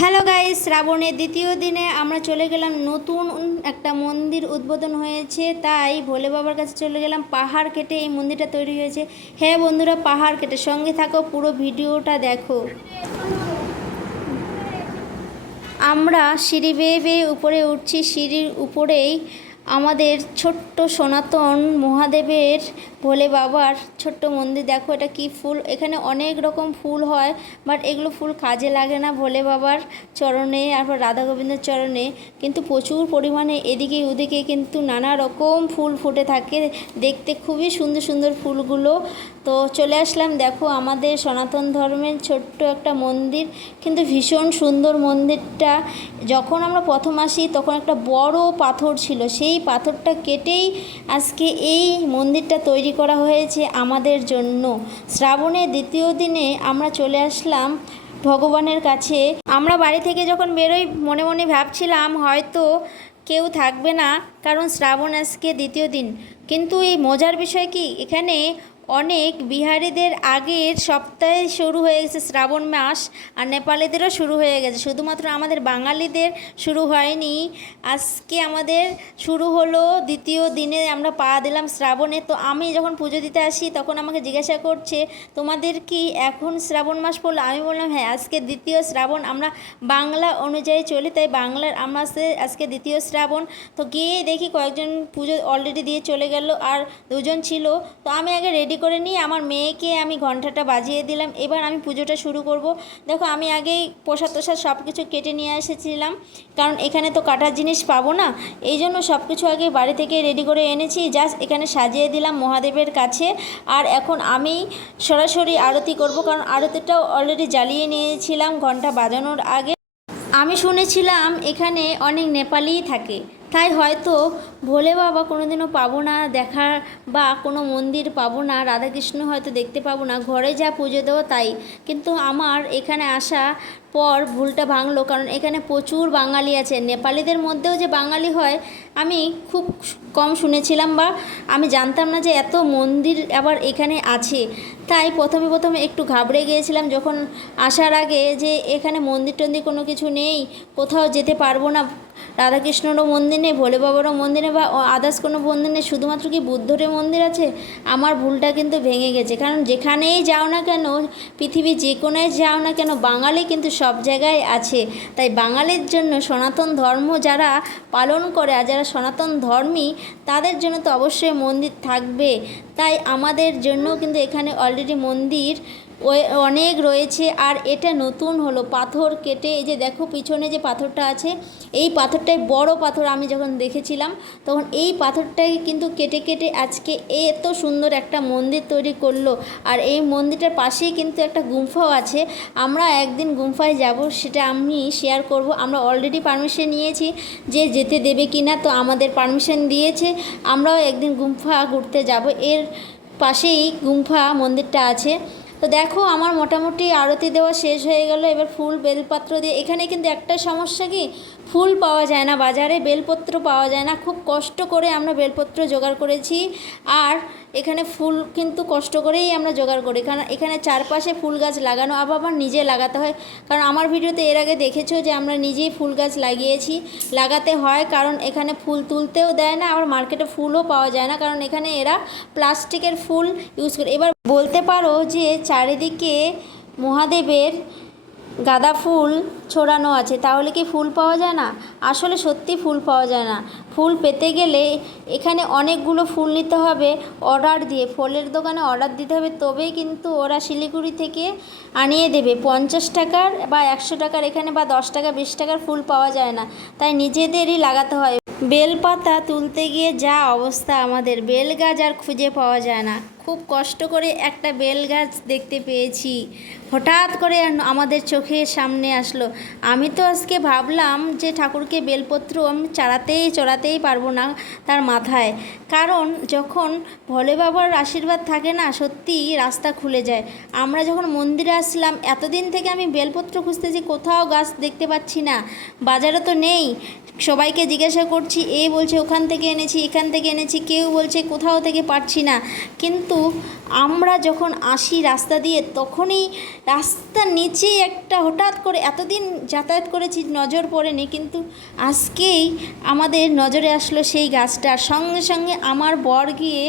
Hello guys, শ্রাবণের দ্বিতীয় দিনে আমরা চলে গেলাম। নতুন একটা মন্দির উদ্বোধন হয়েছে, তাই ভোলে বাবার কাছে চলে গেলাম। পাহাড় কেটে এই মন্দিরটা তৈরি হয়েছে। হ্যাঁ বন্ধুরা, পাহাড় কেটে, সঙ্গে থাকো, পুরো ভিডিওটা দেখো। আমরা সিঁড়ি বেয়ে বেয়ে উপরে উঠছি। সিঁড়ির উপরেই আমাদের ছোট্ট সনাতন মহাদেবের ভোলে বাবার ছোট্ট মন্দির। দেখো এটা কি ফুল, এখানে অনেক রকম ফুল হয়, বাট এগুলো ফুল কাজে লাগে না ভোলে বাবার চরণে আর রাধা গোবিন্দের চরণে, কিন্তু প্রচুর পরিমাণে এদিকে ওদিকে কিন্তু নানা রকম ফুল ফুটে থাকে। দেখতে খুবই সুন্দর সুন্দর ফুলগুলো। তো চলে আসলাম, দেখো আমাদের সনাতন ধর্মের ছোট্ট একটা মন্দির, কিন্তু ভীষণ সুন্দর মন্দিরটা। যখন আমরা প্রথম আসি তখন একটা বড় পাথর ছিল, সেই পাথরটা কেটেই আজকে এই মন্দিরটা তৈরি করা হয়েছে আমাদের জন্য। শ্রাবণের দ্বিতীয় দিনে আমরা চলে আসলাম ভগবানের কাছে। আমরা বাড়ি থেকে যখন বেরোই মনে মনে ভাবছিলাম হয়তো কেউ থাকবে না, কারণ শ্রাবণ আজকে দ্বিতীয় দিন। কিন্তু এই মজার বিষয় কি, এখানে অনেক বিহারিদের আগের সপ্তাহে শুরু হয়ে গেছে শ্রাবণ মাস, আর নেপালিদেরও শুরু হয়ে গেছে, শুধুমাত্র আমাদের বাঙালিদের শুরু হয়নি। আজকে আমাদের শুরু হলো, দ্বিতীয় দিনে আমরা পা দিলাম শ্রাবণে। তো আমি যখন পুজো দিতে আসি তখন আমাকে জিজ্ঞাসা করছে তোমাদের কি এখন শ্রাবণ মাস পড়লো? আমি বললাম হ্যাঁ, আজকে দ্বিতীয় শ্রাবণ। আমরা বাংলা অনুযায়ী চলি, তাই বাংলার আমরা আজকে দ্বিতীয় শ্রাবণ। তো গিয়ে দেখি কয়েকজন পুজো অলরেডি দিয়ে চলে গেল, আর দুজন ছিল। তো আমি আগে রেডি করে নিয়ে আমার মেয়েকে আমি ঘন্টাটা বাজিয়ে দিলাম, এবার আমি পুজোটা শুরু করব। দেখো আমি আগেই প্রসাদ টোসাদ সব কিছু কেটে নিয়ে এসেছিলাম, কারণ এখানে তো কাটার জিনিস পাবো না, এই জন্য সব কিছু আগে বাড়ি থেকে রেডি করে এনেছি। জাস্ট এখানে সাজিয়ে দিলাম মহাদেবের কাছে। আর এখন আমি সরাসরি আরতি করব, কারণ আরতিটাও অলরেডি জ্বালিয়ে নিয়েছিলাম ঘন্টা বাজানোর আগে। আমি শুনেছিলাম এখানে অনেক নেপালিই থাকে, তাই হয়তো ভোলে বাবা কোনোদিনও পাবো না দেখা, বা কোনো মন্দির পাবো না, রাধাকৃষ্ণ হয়তো দেখতে পাবো না, ঘরে যা পুজো দেবো তাই। কিন্তু আমার এখানে আসা পর ভুলটা ভাঙলো, কারণ এখানে প্রচুর বাঙালি আছে। নেপালিদের মধ্যেও যে বাঙালি হয় আমি খুব কম শুনেছিলাম, বা আমি জানতাম না যে এত মন্দির আবার এখানে আছে। তাই প্রথমে একটু ঘাবড়ে গিয়েছিলাম যখন আসার আগে, যে এখানে মন্দির টন্দির কোনো কিছু নেই, কোথাও যেতে পারবো না, রাধাকৃষ্ণরও মন্দির নেই, ভোলে বাবারও মন্দির নেই, বা আদার্স কোনো মন্দির নেই, শুধুমাত্র কি বুদ্ধরের মন্দির আছে। আমার ভুলটা কিন্তু ভেঙে গেছে, কারণ যেখানেই যাও না কেন, পৃথিবীর যে কোনায় যাও না কেন, বাঙালি কিন্তু সব জায়গায় আছে। তাই বাঙালির জন্য সনাতন ধর্ম যারা পালন করে আর যারা সনাতন ধর্মী, তাদের জন্য তো অবশ্যই মন্দির থাকবে। তাই আমাদের জন্য কিন্তু এখানে অলরেডি মন্দির অনেক রয়েছে। আর এটা নতুন হলো, পাথর কেটে, এই যে দেখো পিছনে যে পাথরটা আছে, এই পাথরটাই বড় পাথর। আমি যখন দেখেছিলাম তখন এই পাথরটাই কিন্তু কেটে কেটে আজকে এত সুন্দর একটা মন্দির তৈরি করলো। আর এই মন্দিরটার পাশেই কিন্তু একটা গুম্ফাও আছে। আমরা একদিন গুম্ফায় যাব, সেটা আমি শেয়ার করব। আমরা অলরেডি পারমিশন নিয়েছি যে যেতে দেবে কি না, তো আমাদের পারমিশন দিয়েছে। আমরাও একদিন গুম্ফা ঘুরতে যাব, এর পাশেই গুম্ফা মন্দিরটা আছে। তো দেখো আমার মোটামুটি আরতি দেওয়া শেষ হয়ে গেল। এবার ফুল বেলপত্র দিয়ে, এখানে কিন্তু একটা সমস্যা কি, ফুল পাওয়া যায় না বাজারে, বেলপত্র পাওয়া যায় না। খুব কষ্ট করে আমরা বেলপত্র জোগাড় করেছি, আর এখানে ফুল কিন্তু কষ্ট করেই আমরা জোগাড় করি, কারণ এখানে চারপাশে ফুল গাছ লাগানো, আবার নিজে লাগাতে হয়। কারণ আমার ভিডিওতে এর আগে দেখেছো যে আমরা নিজেই ফুল গাছ লাগিয়েছি, লাগাতে হয়, কারণ এখানে ফুল তুলতেও দেয় না, আবার মার্কেটে ফুলও পাওয়া যায় না, কারণ এখানে এরা প্লাস্টিকের ফুল ইউজ করে। এবার বলতে পারো যে চারিদিকে মহাদেবের গাঁদা ফুল ছড়ানো আছে, তাহলে কি ফুল পাওয়া যায় না? আসলে সত্যি ফুল পাওয়া যায় না। ফুল পেতে গেলে এখানে অনেকগুলো ফুল নিতে হবে অর্ডার দিয়ে, ফলের দোকানে অর্ডার দিতে হবে, তবেই কিন্তু ওরা শিলিগুড়ি থেকে আনিয়ে দেবে। 50 টাকার বা 100 টাকার এখানে, বা 10 টাকা 20 টাকার ফুল পাওয়া যায় না, তাই নিজেদেরই লাগাতে হয়। বেলপাতা তুলতে গিয়ে যা অবস্থা আমাদের, বেল গাছ আর খুঁজে পাওয়া যায় না। খুব কষ্ট করে একটা বেল গাছ দেখতে পেয়েছি, হঠাৎ করে আমাদের চোখের সামনে আসলো। আমি তো আজকে ভাবলাম যে ঠাকুরকে বেলপত্র আমি চড়াতেই পারবো না তার মাথায়, কারণ যখন ভোলে বাবার আশীর্বাদ থাকে না, সত্যি রাস্তা খুলে যায়। আমরা যখন মন্দিরে আসলাম, এতদিন থেকে আমি বেলপত্র খুঁজতেছি, কোথাও গাছ দেখতে পাচ্ছি না, বাজারে তো নেই। সবাইকে জিজ্ঞাসা করছি, এ বলছে ওখান থেকে এনেছি, এখান থেকে এনেছি, কেউ বলছে কোথাও থেকে পাচ্ছি না। কিন্তু আমরা যখন আসি রাস্তা দিয়ে তখনই রাস্তার নিচেই একটা হঠাৎ করে, এতদিন যাতায়াত করেছি নজর পড়েনি, কিন্তু আজকেই আমাদের নজরে আসলো সেই গাছটার। সঙ্গে সঙ্গে আমার বর গিয়ে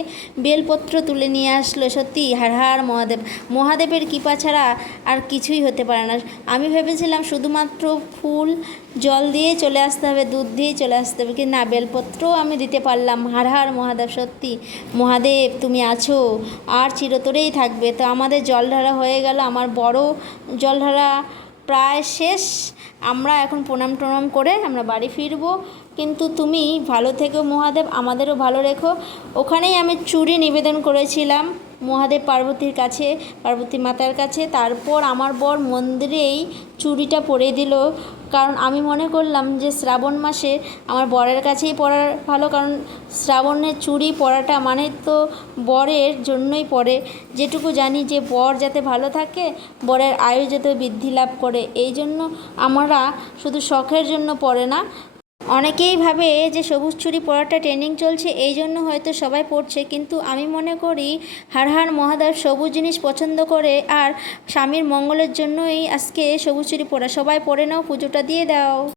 বেলপত্র তুলে নিয়ে আসলো। সত্যি হার হার মহাদেব, মহাদেবের কৃপা ছাড়া আর কিছুই হতে পারে না। আমি ভেবেছিলাম শুধুমাত্র ফুল জল দিয়ে চলে আসতে হবে, দুধ দিয়ে চলে আসতে হবে, কিন্তু না, বেলপত্রও আমি দিতে পারলাম। হার হার মহাদেব, সত্যি মহাদেব তুমি আছো আর চিরতরেই থাকবে। তো আমাদের জল ঢালা হয়ে গেল, আমার বড় জল ঢালা প্রায় শেষ। আমরা এখন প্রণাম টনাম করে আমরা বাড়ি ফিরবো। কিন্তু তুমি ভালো থেকো মহাদেব, আমাদেরও ভালো রেখো। ওখানেই আমি চুড়ি নিবেদন করেছিলাম মহাদেব পার্বতীর কাছে, পার্বতী মাতার কাছে। তারপর আমার বর মন্দিরেই চুড়িটা পরিয়ে দিল, কারণ আমি মনে করলাম যে শ্রাবণ মাসে আমার বরের কাছেই পরার ভালো, কারণ শ্রাবণের চুড়ি পরাটা মানে তো বরের জন্যই পরে। যেটুকু জানি যে বর যাতে ভালো থাকে, বরের আয়ু যাতে বৃদ্ধি লাভ করে, এই জন্য আমরা শুধু শখের জন্য পরে না। অনেকেই ভাবে যে সবুজ চুড়ি পরাটা ট্রেন্ডিং চলছে, এই জন্য হয়তো সবাই পরছে, কিন্তু আমি মনে করি হার হার মহাদেব সবুজ জিনিস পছন্দ করে, আর স্বামীর মঙ্গলের জন্যই আজকে সবুজ চুড়ি পরা। সবাই পরে নাও, পুজোটা দিয়ে দাও।